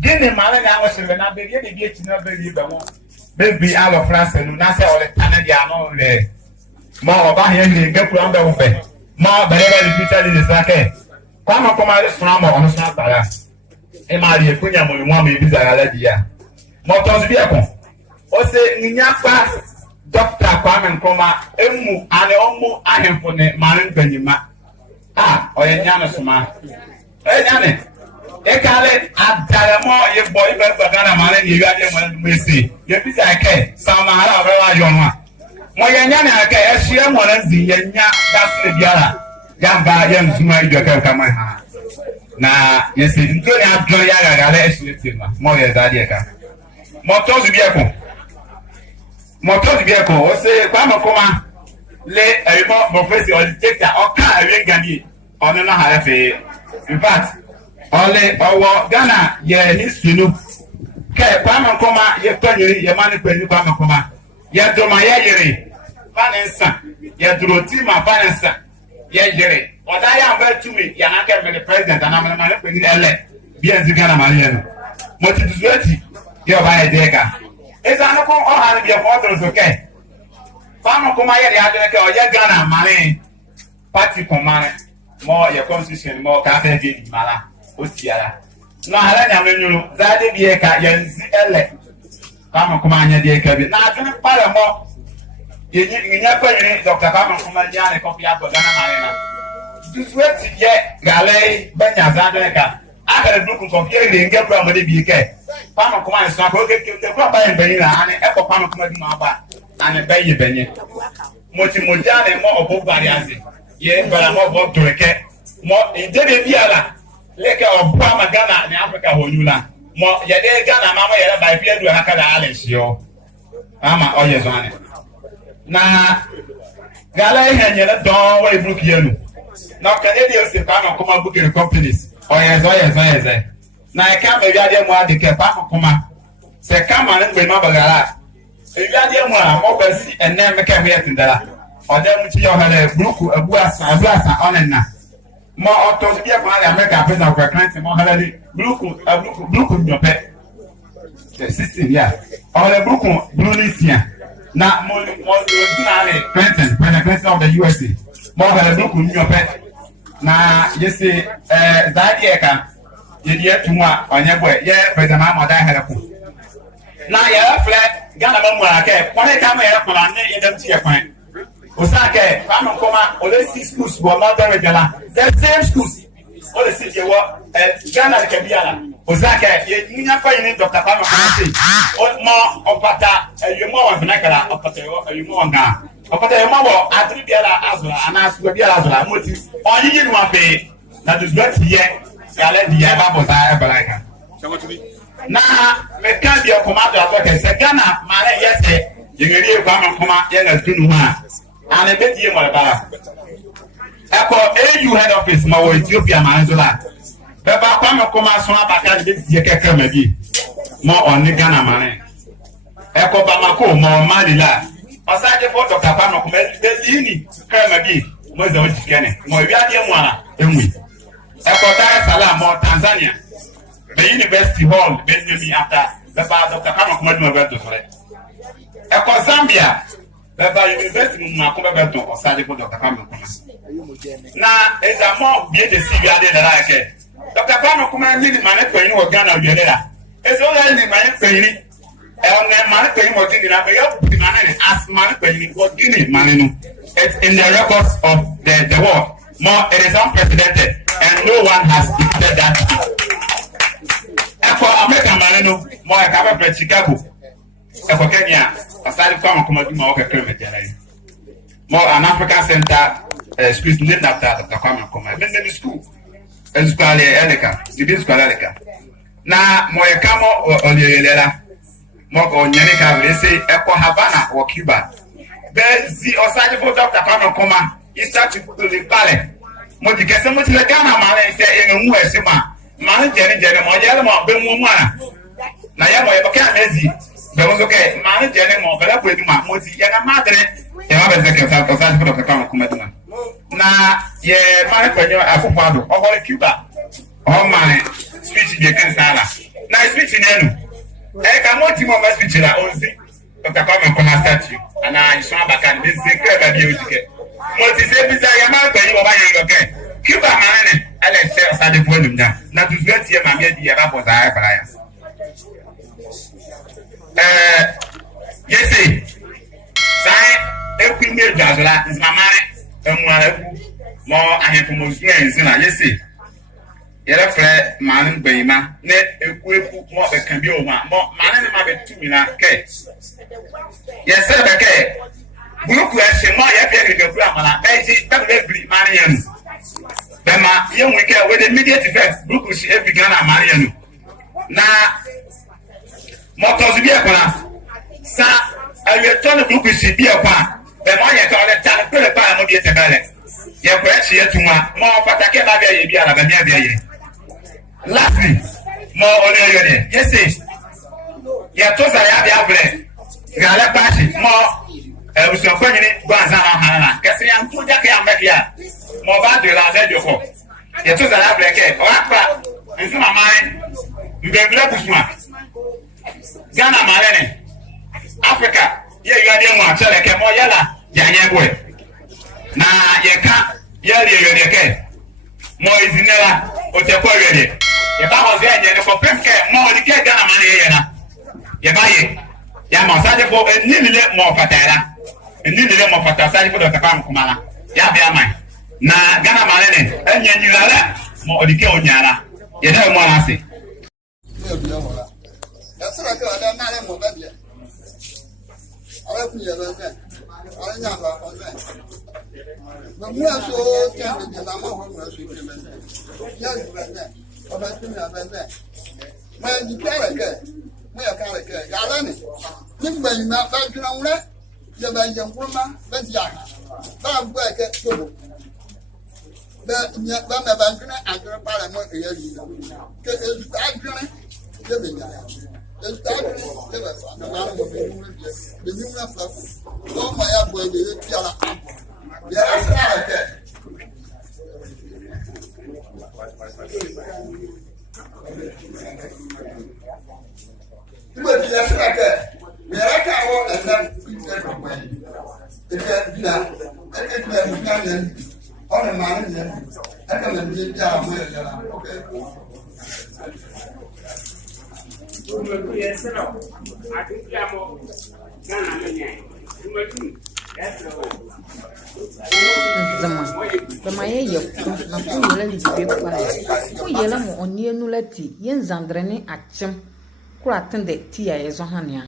Gini mane na was na be ye be tina be ye be won. Be out of France no na say all the Canada no le. Ma oba here ni get plan be wo be. Ma be le picture ni sake. Kwa ma koma le suna ma ono suna tara. E ma ri ekunya mo nwa me bi zara la dia. Mo to bi e kon. O se nya pa Dr. Kwame Nkrumah emu ane omu ahemfo ne mane banyima. Ah, oye nya no suma. E nya ne. E kale adaremo ye boy be bagana mane ye wiade mo mesi. Ye bi za ke sama ara be wa yo no. Mo ye nya ne aka e hie mo na zi ye nya dasle biara. Gamba ye nzuma ido ka kama ha. Na ye se ntoni adro ya gagale e hie ma. Mo ye za de ka. Mo to zu bi e ko. Moto bi eko o se Kwame Nkrumah le eyimo professor o take o ka ewe Gani ono na harafe in fact ole owo Ghana ye history no ke Kwame Nkrumah ye tonyiri ye mani kwani Kwame Nkrumah ye doma ye yere fanensa ye duroti ma fanensa ye yere oda ya mbe tumi ya na ke me president ana me mani kwani ele bi enzi Ghana mani ye no moti duzueti ye oba ye deka eza no ko o ha bi e ko to so ke Kwame Nkrumah ye ya de ke o ye Ghana mani party command mo ye constitution mo ka fe di mala o tiara no hala nya menyu za de bi e ka ye nzi ele Kwame Nkrumah anya de ka bi na adun pare mo ye nya pa ni Dr. Kwame Nkrumah nya ne ko ya go Ghana mani na dusueti ye gale banya za de ka akere duku ko ye le nge bra mo de bi ke Kwame Nkrumah so ko ke ke ko ba en beni na ani e ko Kwame Nkrumah di ma ba ani be ye benye moti mojane mo obo bari azi ye bala mo bo toreke mo ide be biala leke obo ma Ghana ni Africa honyula mo ye de Ghana ma mo ye ba fi edu haka da Alex yo ama oye zo ani na gala ihe nyere don we brook yenu na Canadian se Kwame Nkrumah booking companies oye zo na e ka be wiade mo ade ke Kwame Nkrumah se kama ne gbe ma bagara e wiade mo a mo ba si enne me ka me yetindala ode mu ti yo hele bruku abuasa onenna mo otos bi e ko ala America president of country mo hele bruku nyope the system ya ole bruku blunisia na mo dinale president of the USA mo hele bruku nyope na yesi zadie ka ye tuma onye boy ye president Mahmoud Ahmed na ye fle Ghana mo mwa ke kwone ka mo ye kwala ne ye dem ti ye kwan osake Kwame Nkrumah ole 6 schools bo modern regala the same schools ole 6 ye wo Ghana ke biala osake ye nya kwa ni Dr. Kwame Nkrumah o mo opata eyumo wa binakala opata yo eyumo nga opata yo mo wo adri biala azura ana suwa biala azura moti onyi ni wa pe na do ye gale di ya ba bota e balaika na me kan bi komando atoke se Ghana mare yese yengeri Kwame Nkrumah ye na tunu ha ana beti ye mo bala eko AU head office ma wo Ethiopia ma nzola be ba Kwame Nkrumah so abaka de beti ye keke ma bi mo oni Ghana mare eko ba mako mo malila osaje for Dr. Kwame Nkrumah be yini kema bi mo zo jikene mo wiade mo ana enwi eko Dar es Salaam mo Tanzania the University Hall Benjamin after the Dr. Kwame Nkrumah Beto sore eko Zambia the University mu akoma Beto osaje for Dr. Kwame Nkrumah na ezamo bi de si wiade da like Dr. Kwame Nkrumah ni mane kwani wo Ghana wiade la ezo la ni mane kwani ne mane kwani mo dini na be yo bi mane as mane kwani wo dini mane no it's in the records of the world more it is unprecedented and no one has defeated that. For American Marino, more a cover for Chicago. For Kenya, aside from Kwame Nkrumah, more an African center, school named after Dr. Kwame Nkrumah. Then the school, Esquale Elica, the school Elica. Now, more a camo or Oliela, more on Yanica, they say, Echo Havana or Cuba. Then the Osage for Dr. Kwame Nkrumah is such to the ballet. Mo di kese mo ti le Ghana ma le se en mu ese ma ma jere mo jere mo be mu mu na ya mo ye baka mezi be mo so ke ma jere mo bela ko eduma mo ti ya na madre ya ma be se ke sa ko sa ko ka ma kuma dina na ye ma ko nyo afofo ado o ho Cuba o ma speech de kan sala na speech nenu. Ka mo ti mo speech la onzi. Dr. Kwame Nkrumah statue. Ana isun abakan be se kre ba bi odike. Mo ti se bi sa ya ma pe yi o ba yen yoke. Cuba mane ale se sa de fo nda. Na tu zwet ye ma me di ya ba bo sa para ya. Yesi. Sai ekwime dazula nzamare emware mo ahemfo mo sua nzina yesi. Yere fre man gbeima ne ekweku mo be kan bi o ma mo man ne ma be tumi na ke yese be ke buruku ese mo ye be ke ku amana be ji be be bri man yan be ma ye we ke we the immediate effect buruku si e bigan na man yan na mo to bi e kona sa aye to ne buruku si bi e kwa be mo ye ka ole tan pe le pa mo bi e tebele ye ko e chi etuma mo fatake ba be ye bi ala ba bi ye. Lastly, more only yes, ya toza ya bi abre gale pashi more uso fanyini gwanza na hanana kesi ya ntuja ke amekia mo ba de la de joko ya toza ya abre ke o akpa nsu na mai mbebele kusuma Ghana malene Africa ye yu ade mu achele ke mo yela ya nyegwe na ye ka ye le ke mo izinela o te ko yele ye ba ho ze anye for pemke mo ni ke Ghana man ye na ye ba ye ya ma sa de fo enile mo fatara enile mo fatara sa de fo Dr. Kwame Nkrumah ya bia man na Ghana man ne anye nyirala mo odike onyara ye da mo ase ya sara ka da na le mo ba bia ala ku ye ba ba ala nya ba ko ba ba mu aso kan de na mo ho mo aso ke men ya ju ba ba ọba tí mi àbẹ̀bẹ̀ mo ẹ̀ ní kẹ́rẹ̀ kẹ́ mo yẹ kẹ́rẹ̀ kẹ́ gàlẹ́ ni nígbà yìí ma bá dúró ń rẹ́ yẹ bá yẹ nkúrúmá bẹ́ ti yà bá a gbọ́ ẹ̀kẹ́ tóbo bẹ́ nyẹ bá mẹ bá dúró àdúró parẹ́ mọ́ èyẹ yìí lọ kẹ́ èzùkọ́ àdúró yẹ bẹ̀ yà èzùkọ́ àdúró yẹ bẹ̀ fà ní wàhálà mọ̀ bẹ̀ nyúmúrẹ́ bẹ̀ nyúmúrẹ́ fà kù lọ́wọ́ mọ̀ yà bọ̀ ẹ̀ yẹ ti yàrá àbọ̀ yẹ ẹ̀ sẹ́rẹ̀ kẹ́. Ibu dia seraka, mereka awak dan kita bermain. Dia, kita bermain. Orang mana ni? Akan menjadi jamu jalan. Okay. Cuma dia serap. Aku jamu. Kan namanya. Cuma tu. Zama ye yekku na ko yela li be kwa ko yela mo oni enu lati yen zandrene achem kura tende ti ya yezo hania